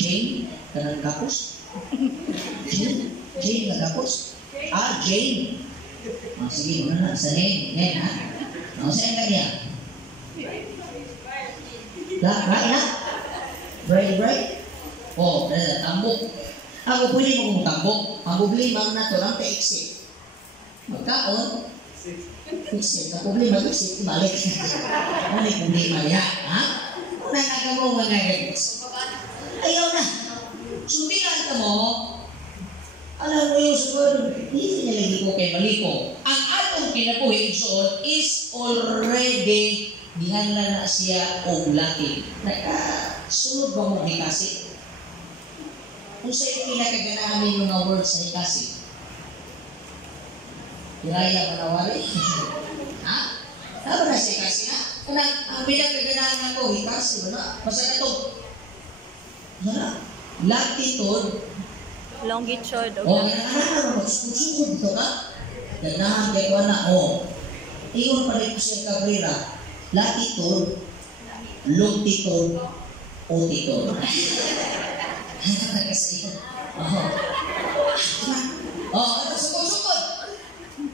Jane, kanang kapos. Jane na kapos. Jane. Sige, muna na. Sa name. Name, ha? Saan ka niya? Right? Bright? Tambok. Ako pwede mo kung tambok. Ang problema na ito lang ka-exit. Magkaon? Exit. Ang problema, exit. Balik. Ano yung problema niya? Ha? Nakaka mo mga nag-exit. Ayaw na. Sundilan ka mo. Alam mo yung siguro, hindi niya lagi ko kay maliko. Ang atong kinabuhi igsoon is already gihanlan na siya o laki. Sunod ba mo hikasi? Kung sa'yo pinakaganahan yung mga words sa hikasi, iraya manawari? Ha? Tama na siya hikasi na? Ang pinakaganahan ako, hikasi ba na? Basta na ito. Latitude. Longitude. Ganahan mo. Sugod ito ka. Ganahan kay ko na. Iyon pa rin ko siya kabrira. Latitude, longitude, otitude. Ano na kasi yun? Sugod.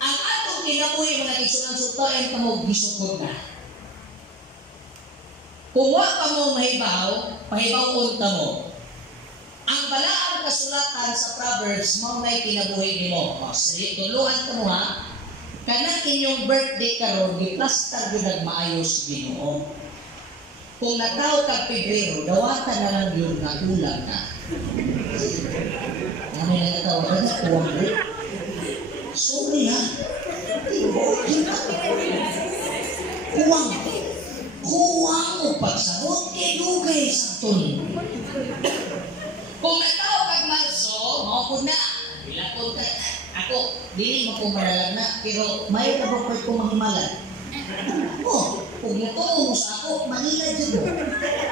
Ang atong kinabuhi mga igsunan-sutain ka mo, gisugod na. Kung wa ka mo mahibaw, pahibawon ka mo. Ang balaang kasulatan sa Proverbs, mo may kinabuhi mo. Tuluan ka mo ha. Kanang inyong birthday karon, giplastar yun nagmaayos Ginoo. Kung nataw kag Pebrero, dawatan na lang yun na ulang na. Kami na natawa na kuwang rin. Sorry ha. Kuwang o pagsabot, dugay sa tuloy. Kung nataw kag Marso, maupod na. Bilakod ka. Ako, dili mo kong maralag na, pero may kabapay kong mahimalan. Kung ito mo sa ako, mahilad dyan mo.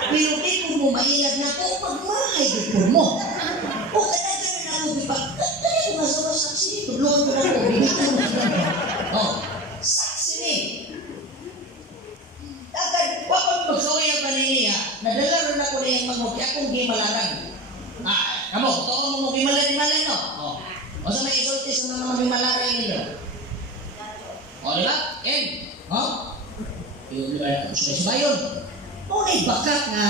Pero di kung mo mahilad na ako, magmahay dyan mo. Kaya na ako, kaya ko nga sa saksi, tulungan ko na ako, binitan mo siya. Saksi ni. Agad, wapag magsaway ang paniniya, nadala rin ako na yung magmuti, akong di malarang. Kamu, ito mo mabimalan no? O sa may isulti sa mga mabimalarang nila. Di ba? Yung sumayon. May bakat nga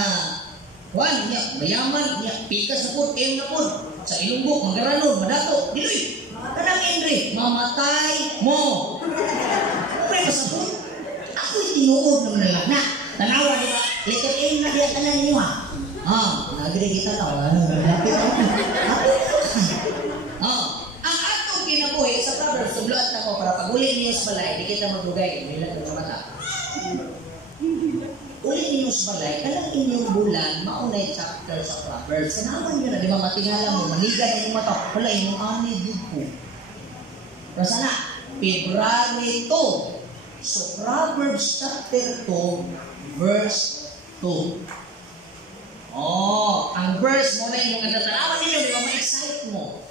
mayaman, pikas na po, na po. Sa Ilunggo, Magaranon, Madato, Diloy. Kanang Henry, mamatay mo. May masapot. Ako'y tinuod ng nalagna. Tanawa, di ba? Letter A na diya tanan niyo ha. Nagre kita na. Ang atong kinabuhi sa Proverbs, subluat na ko para pag-uli niyo sa balay, di kita maglugay. Nilang ng mata. Uli niyo sa balay, kalang inyong bulan, maunay chapter sa Proverbs. Sanaman nyo na, di ba matingala mo, maniga na yung mata. Wala, yung ani dupo. Rasa na, February 2. So, Proverbs chapter 2, verse 2. Ang verse mo na yung natatanawan ninyo, di ba ma-excite mo?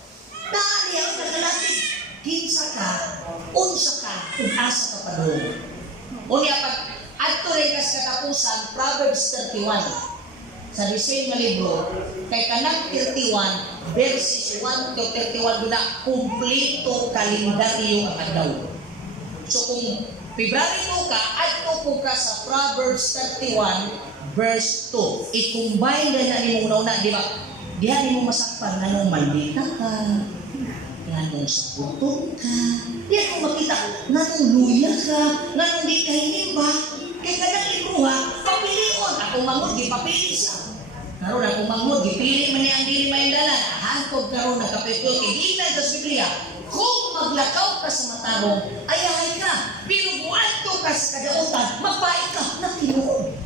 Dahil ang nagalatig, kinsa ka, unsa ka, kung asa ka pa doon. O niya, pag ato rin kas katapusan, Proverbs 31, sa design na libro, kay kanang 31, verses 1 to 31, doon na kumplito kalendaryo ang adlaw. So kung February 2 ka, ato po ka sa Proverbs 31, verse 2. I-combine na ni mo una, di ba? Diyan ni mo masakpan nga nung maldita ka, nga nung saputok ka, diyan mo makita nga nung luya ka, nga nung di kainin ba, kaya ka nang ibuha, papilion. Ako mangod, gipapili sa. Karoon ako mangod, gipili man ang dili may dalan. Hantod karoon na kapitol, kigita sa Biblia. Kung maglakaw ka sa matarong, ayahay ka. Pero buwanto ka sa kadautan, magbaik ka na tinuod.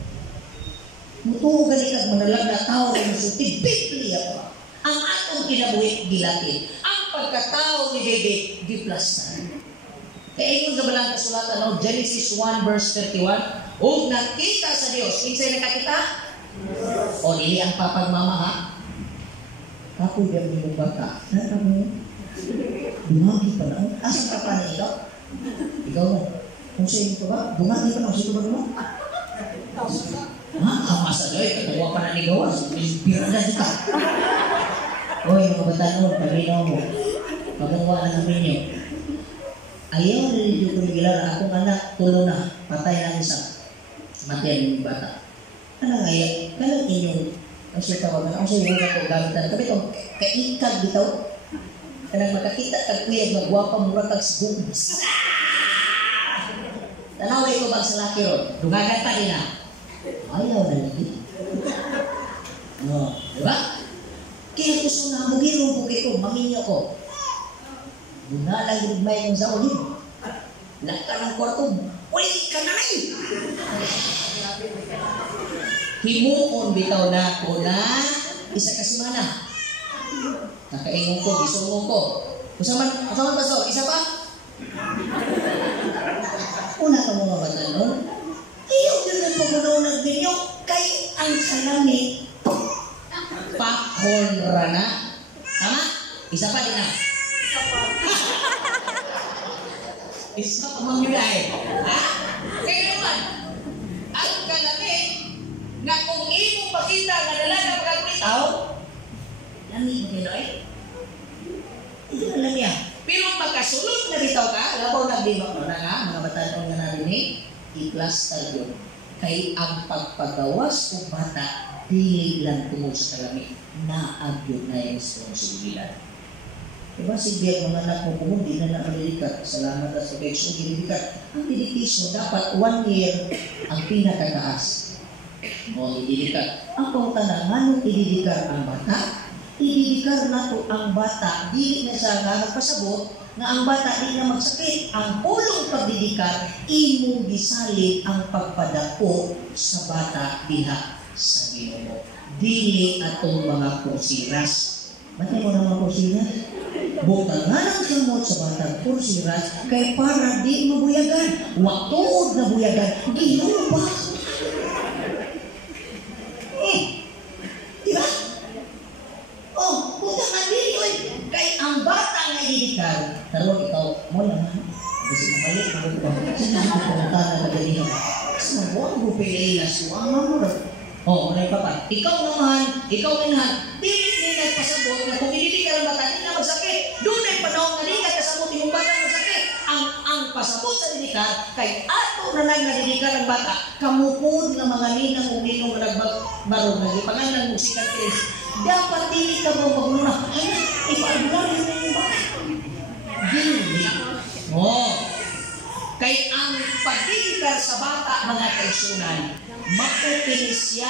Mutuho galing at manalag na tao na musuti, Biblia pa. Ang atong kinabuhi, gilaki. Ang pagkatao ni David, giplastan. Kaya ingon sa balang kasulatan, Genesis 1 verse 31, o nakita sa Diyos, kinsay nakakita? O dili ang papagmama ha? Ako yung mong bata. Nata mo? Bumagi pa na. Asa ka pa na ikaw? Ikaw mo. Kung sa'yo ito ba? Bumagi pa na. Sino ba mo? Masa doy, katawa pa na ni gawas. Pira na dito. Oy, mga batanon, paminaw mo. Pagkawa na namin nyo. Ayaw na rin yung kumigilar. Akong anak, tulo na. Patay na isa. Matiyan yung bata. Ano nga yan? Kalang inyong ang siya tawagan. Ang siya yung ako gamitan. Kami itong kaikag bitaw. Kanang makakita kagkuyag magwapa mura kag sbubs. Tanaway ko bang sa laki ron. Dugagan pa din na. Ayaw na rin. No, diba? Kaya gusto na mugiro po ko, maminyo ko. Bunalang yung may yung sa ulit. Laka ng kwarto, uy, kanay! Himuon bitaw na ko na isa kasi mana. Kakaingon ko, gisungong ko. Usaman pasok, isa pa? Una ka mga batanon, ayaw yun ang pagununag ninyo kay ang salami. Popcorn rana. Tama? Isa pa din na. Isa pa mangyulay. Ha? Kaya naman, ang kalami na kung imong pakita nga dalaga pagkakitaw, lami mo nila eh. Hindi na lami ah. Pero magkasulod na bitaw ka, labaw nagdibak mo na nga, mga batanong nga narinig, i-plus tayo. Kay ang pagpagawas o bata, dili lang tungkol sa kalami, naagyo na yung responsibilidad. Diba si Biag, mga anak mo kung hindi na nakalilikat, salamat at protection, ginilikat. Ang dedication, dapat 1 year ang pinakataas. O, idilikat. Ang kautanan, anong idilikat ang bata? Idilikat na to ang bata, dili na siya nagpasabot, na ang bata di na magsakit. Ang pulong pagdilikat, imong gisalit ang pagpadako sa bata diha sa Ginoo. Dili atong mga kursiras. Ba't mo na mga kursiras? Butangan ang kamot sa batang kursiras kay para di mabuyagan. Waktuod na buyagan. Ginoo ba? Diba? Oh, butangan din yun. Kay ang bata nga ididikan. Tarong ikaw, mo naman. Kasi makalit na ito. Sinabi ko ang tanang na ganyan. Kasi mabuang bupilay na suwang mamurag. Oh, ano yung papa? Ikaw naman, dili nagpasabot na kung hindi ka ng bata, hindi na magsakit. Doon ay panahon na di ka kasabot yung bata magsakit. Ang pasabot sa dinikan, kay ato na nagdidikar ng bata, kamupod ng mga ninang o ninong nagbarong, nagipangalan mong sikat-tris. Dapat dili ka mo magluna. Hala, ipaagulan na yung bata. Dili. Oh. Kay ang pagdidikar sa bata, mga kaisunan, makupinis siya.